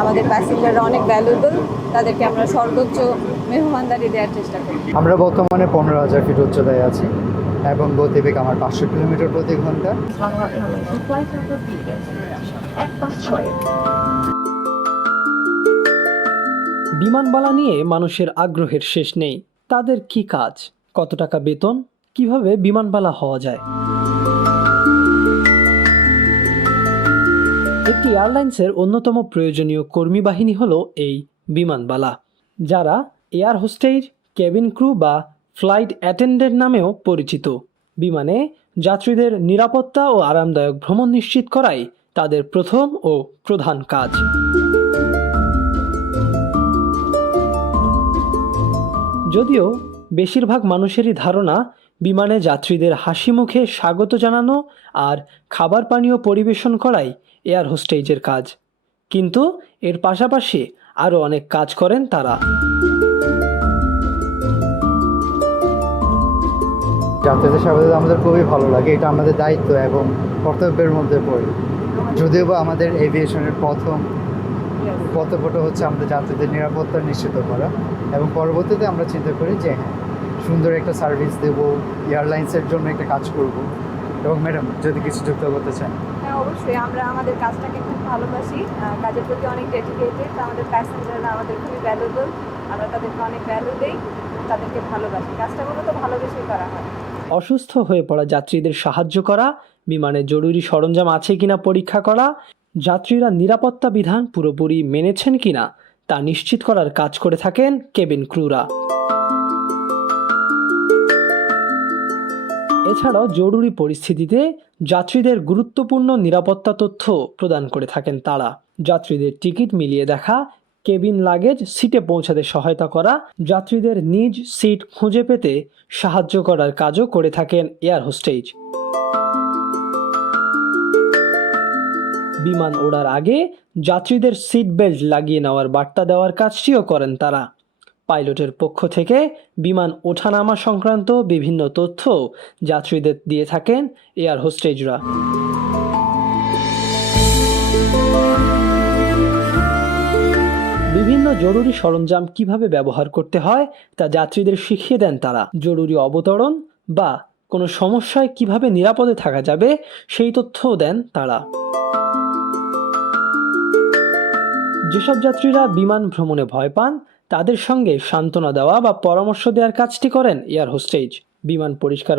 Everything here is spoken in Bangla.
আমাদের প্যাসেঞ্জাররা অনেক ভ্যালুয়েবল, তাদেরকে আমরা সর্বোচ্চ মেহমানদারি দেওয়ার চেষ্টা করি। আমরা বর্তমানে 15,000 ফিট উচ্চতায় আছি এবং গতিবেগ আমার 500 কিলোমিটার প্রতি ঘন্টা। বিমানবালা নিয়ে মানুষের আগ্রহের শেষ নেই। তাদের কি কাজ, কত টাকা বেতন, কিভাবে বিমানবালা হওয়া যায়? একটি এয়ারলাইন্সের অন্যতম প্রয়োজনীয় কর্মী বাহিনী হলো এই বিমানবালা, যারা এয়ার হোস্টেজ, কেবিন ক্রু বা ফ্লাইট অ্যাটেন্ডেন্ট নামেও পরিচিত। বিমানে যাত্রীদের নিরাপত্তা ও আরামদায়ক ভ্রমণ নিশ্চিত করাই তাদের প্রথম ও প্রধান কাজ। যদিও বেশিরভাগ মানুষেরই ধারণা বিমানে যাত্রীদের হাসি মুখে স্বাগত জানানো আর খাবার পানীয় পরিবেশন করাই এয়ার হোস্টেজের কাজ, কিন্তু এর পাশাপাশি আরও অনেক কাজ করেন তারা। যাত্রীদের স্বাগত আমাদের খুবই ভালো লাগে, এটা আমাদের দায়িত্ব এবং কর্তব্যের মধ্যে পড়ে। যদিও বা আমাদের এভিয়েশনের প্রথম কর্তব্যটা হচ্ছে আমাদের যাত্রীদের নিরাপত্তা নিশ্চিত করা, এবং পরবর্তীতে আমরা চিন্তা করি যে হ্যাঁ, সুন্দর একটা সার্ভিস দেব, এয়ারলাইন্সের জন্য একটা কাজ করব। এবং ম্যাডাম যদি কিছু যুক্ত করতে চান। হ্যাঁ, অবশ্যই আমরা আমাদের কাজটাকে খুব ভালোবাসি, কাজের প্রতি অনেক ডেডিকেটেড। আমাদের প্যাসেঞ্জাররা আমাদের খুবই ভ্যালুয়েবল, আমরা তাদেরকে অনেক ভ্যালু দিই, তাদেরকে ভালোবাসি। কাজটা মূলত ভালোবেসেই করা হয়। অসুস্থ হয়ে পড়া যাত্রীদের সাহায্য করা, বিমানে জরুরি সরঞ্জাম আছে কিনা পরীক্ষা করা, যাত্রীরা নিরাপত্তা বিধান পুরোপুরি মেনেছেন কিনা তা নিশ্চিত করার কাজ করে থাকেন কেবিন ক্রুরা। এছাড়াও জরুরি পরিস্থিতিতে যাত্রীদের গুরুত্বপূর্ণ নিরাপত্তা তথ্য প্রদান করে থাকেন তারা। যাত্রীদের টিকিট মিলিয়ে দেখা, কেবিন লাগেজ সিটে পৌঁছাতে সহায়তা করা, যাত্রীদের নিজ সিট খুঁজে পেতে সাহায্য করার কাজও করে থাকেন এয়ার হোস্টেজ। বিমান ওড়ার আগে যাত্রীদের সিট বেল্ট লাগিয়ে নেওয়ার বার্তা দেওয়ার কাজটিও করেন তারা। পাইলটের পক্ষ থেকে বিমান ওঠানামা সংক্রান্ত বিভিন্ন তথ্য যাত্রীদের দিয়ে থাকেন এয়ার হোস্টেজরা। বিভিন্ন জরুরি সরঞ্জাম কিভাবে ব্যবহার করতে হয় তা যাত্রীদের শিখিয়ে দেন তারা। জরুরি অবতরণ বা কোনো সমস্যায় কিভাবে নিরাপদে থাকা যাবে সেই তথ্যও দেন তারা। যেসব যাত্রীরা বিমান ভ্রমণে ভয় পান তাদের সঙ্গে সান্ত্বনা দেওয়া বা পরামর্শ দেওয়ার কাজটি করেন এয়ার হোস্টেজ। বিমান পরিষ্কার